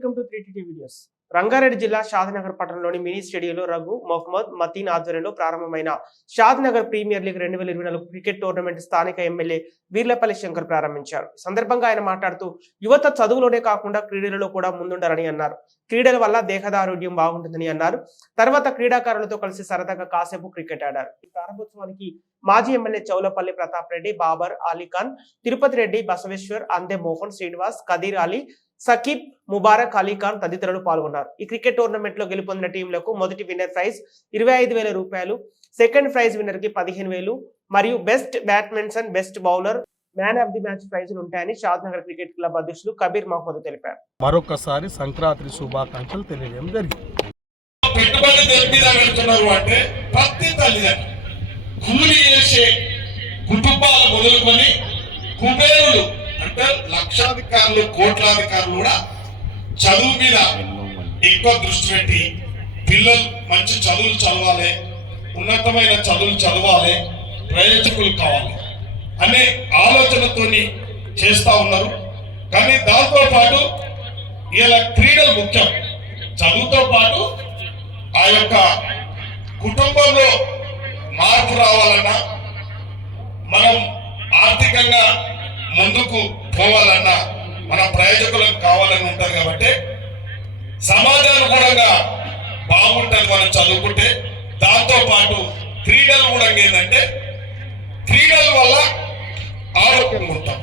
Welcome to three T videos Rangareddy జిల్లా షాద్నగర్ పట్టణంలోని mini స్టేడియంలో రఘు మొహమ్మద్ మతీన్ ఆధ్వర్యంలో ప్రారంభమైన షాద్నగర్ ప్రీమియర్ లీగ్ రెండు వేల ఇరవై నాలుగు క్రికెట్ టోర్నమెంట్ స్థానిక ఎమ్మెల్యే వీర్లపల్లి శంకర్ ప్రారంభించారు. ఈ సందర్భంగా ఆయన మాట్లాడుతూ యువత చదువులోనే కాకుండా క్రీడలలో కూడా ముందుండాలని అన్నారు. క్రీడల వల్ల దేహదారోగ్యం బాగుంటుందని అన్నారు. తర్వాత క్రీడాకారులతో కలిసి సరదాగా కాసేపు క్రికెట్ ఆడారు. ఈ ప్రారంభోత్సవానికి మాజీ ఎమ్మెల్యే చౌలపల్లి ప్రతాప్ రెడ్డి బాబర్ అలీఖాన్ తిరుపతి రెడ్డి బసవేశ్వర్ అందే మోహన్ శ్రీనివాస్ కదీర్ అలీ సకీబ్ ముబారక్ అలీఖాన్ తదితరులు పాల్గొన్నారు. ఈ క్రికెట్ టోర్నమెంట్లో గెలుపొందిన టీంలకు మొదటి విన్నర్ ప్రైజ్ ఇరవై ఐదు వేల రూపాయలు సెకండ్ ప్రైజ్ విన్నర్కి పదిహేను వేలు మరియు best బ్యాట్స్మెన్సన్ best bowler man of the match ప్రైజులు ఉంటాయని షాద్ నగర్ క్రికెట్ క్లబ్ అధ్యక్షులు కబీర్ మహమ్మద్ తెలిపారు. మరొకసారి సంక్రాంతి శుభాకాంక్షలు తెలియజేయడం జరిగింది. పెట్టుబడి అంటే ప్రతి తల్లిదండ్రులు. కూలి చేసే కుటుంబాలు మొదలుకొని కుబేరులు అంటే లక్షాధికారులు కోట్లాధికారులు కూడా చదువు మీద ఎక్కువ దృష్టి పెట్టి పిల్లలు మంచి చదువులు చదవాలి ఉన్నతమైన చదువులు చదవాలి ప్రయోజకులు కావాలి అనే ఆలోచనతోని చేస్తూ ఉన్నారు. కానీ దాంతో పాటు ఇలా క్రీడలు ముఖ్యం. చదువుతో పాటు ఆ యొక్క కుటుంబంలో మార్పు రావాలన్నా మనం ఆర్థికంగా ముందుకు పోవాలన్నా మన ప్రయోజకులకు కావాలని ఉంటారు కాబట్టి సమాజానుగుణంగా బాగుంటుంది మనం చదువుకుంటే. దాంతోపాటు క్రీడలు కూడా ఏంటంటే క్రీడల వల్ల ఆరోగ్యంగా ఉంటాం.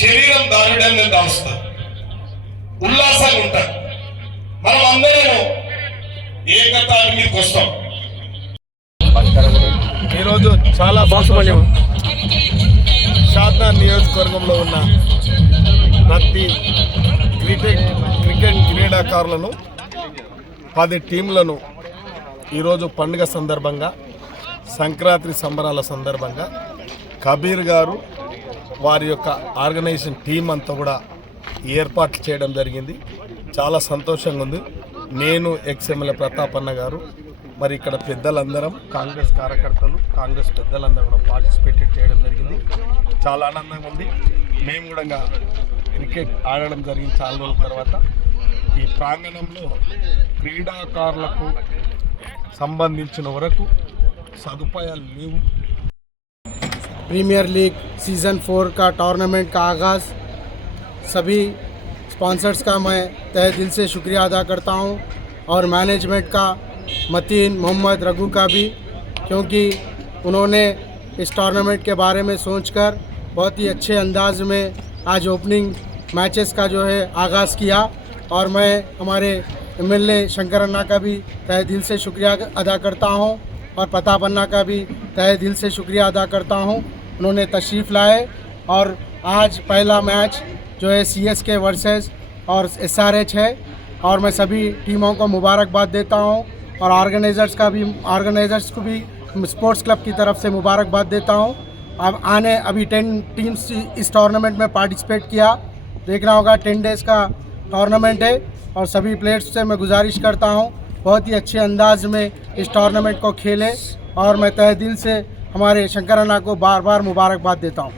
శరీరం దారుణ్యాన్ని దాస్తుంది. ఉల్లాసంగా ఉంటారు మనం అందరం ఏకతాటి మీదకి వస్తాం ఈరోజు చాలా బాగుంది పద్నా నియోజకవర్గంలో ఉన్న ప్రతి క్రికెట్ క్రికెట్ క్రీడాకారులను పది టీంలను ఈరోజు పండుగ సందర్భంగా సంక్రాంతి సంబరాల సందర్భంగా కబీర్ గారు వారి యొక్క ఆర్గనైజేషన్ టీం అంతా కూడా ఏర్పాట్లు చేయడం జరిగింది. చాలా సంతోషంగా ఉంది. నేను ఎక్స్ ఎమ్మెల్యే ప్రతాప్ అన్న గారు మరి ఇక్కడ పెద్దలందరం కాంగ్రెస్ కార్యకర్తలు కాంగ్రెస్ పెద్దలందరూ కూడా పార్టిసిపేట్ చేయడం జరిగింది చాలా ఆనందంగా ఉంది మేము కూడా క్రికెట్ ఆడడం జరిగింది చాలా రోజుల తర్వాత ఈ ప్రాంగణంలో క్రీడాకారులకు సంబంధించిన వరకు సదుపాయాలు లేవు प्रीमियर लीग सीज़न फोर का टूर्नामेंट का आगाज़ सभी स्पॉन्सर्स का मैं तहे दिल से शुक्रिया अदा करता हूँ और मैनेजमेंट का, मतीन, मोहम्मद, रघु का भी, क्योंकि उन्होंने इस टूर्नामेंट के बारे में सोचकर बहुत ही अच्छे अंदाज में आज ओपनिंग मैचेस का जो है आगाज़ किया और मैं हमारे M L A Shankar anna का भी तहे दिल से शुक्रिया अदा करता हूँ और प्रताप अन्ना का भी तहे दिल से शुक्रिया अदा करता हूँ। उन्होंने तशरीफ़ लाए और आज पहला मैच जो है सी एस के वर्सेज और एस आर एच है। और मैं सभी टीमों को मुबारकबाद देता हूँ और ऑर्गेनाइजर्स का भी ऑर्गेनाइजर्स को भी स्पोर्ट्स क्लब की तरफ़ से मुबारकबाद देता हूँ। अब आने, अभी टेन टीम्स इस टूर्नामेंट में पार्टिसिपेट किया। देखना होगा टेन डेज़ का टूर्नामेंट है और सभी प्लेयर्स से मैं गुजारिश करता हूँ, बहुत ही अच्छे अंदाज में इस टूर्नामेंट को खेले। और मैं तहे दिल से हमारे शंकर अन्ना को बार बार मुबारकबाद देता हूँ।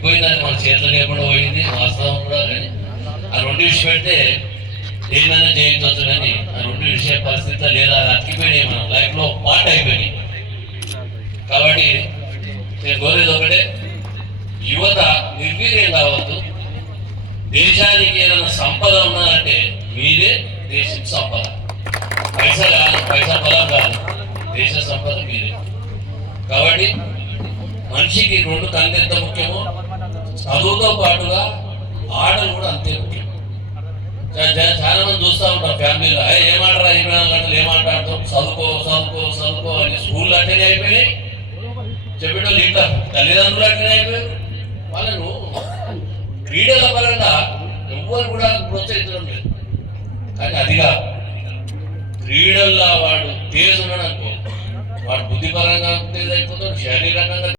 అయిపోయిందని మన చేతులకు లేకుండా పోయింది వాస్తవం కూడా కానీ ఆ రెండు విషయం అంటే ఏమైనా జయించవచ్చు కానీ ఆ రెండు విషయ పరిస్థితి లేదా అతికిపోయినాయి మన. లైఫ్లో లో పార్ట్ అయిపోయినాయి. కాబట్టి నేను కోరేది ఒకటే యువత నిర్వీర్యం కావద్దు. దేశానికి ఏదైనా సంపద ఉన్నదంటే మీరే దేశం సంపద. పైసా కాదు పైసా బలం కాదు. దేశ సంపద మీరే కాబట్టి మనిషికి రెండు కళ్ళు ఎంత ముఖ్యమో చదువుతో పాటుగా ఆటలు కూడా అంతే ముఖ్యం. చాలా మంది చూస్తూ ఉంటారు ఫ్యామిలీలో. "ఏయ్, ఏం ఆడరా? ఇరవై నాలుగు గంటలు చదువుకో చదువుకో చదువుకో అని స్కూల్ అట్లనే అయిపోయినాయి చెప్పేటోళ్ళు ఇంట్లో తల్లిదండ్రులు అట్టనే అయిపోయారు. వాళ్ళను క్రీడల పరంగా ఎవ్వరు కూడా ప్రోత్సహించడం లేదు. కానీ అదిగా క్రీడల్లో వాడు తేజ్ ఉన్నాడు అనుకో. వాడు బుద్ధిపరంగా తేజ్ అయిపోతాడు శారీరకంగా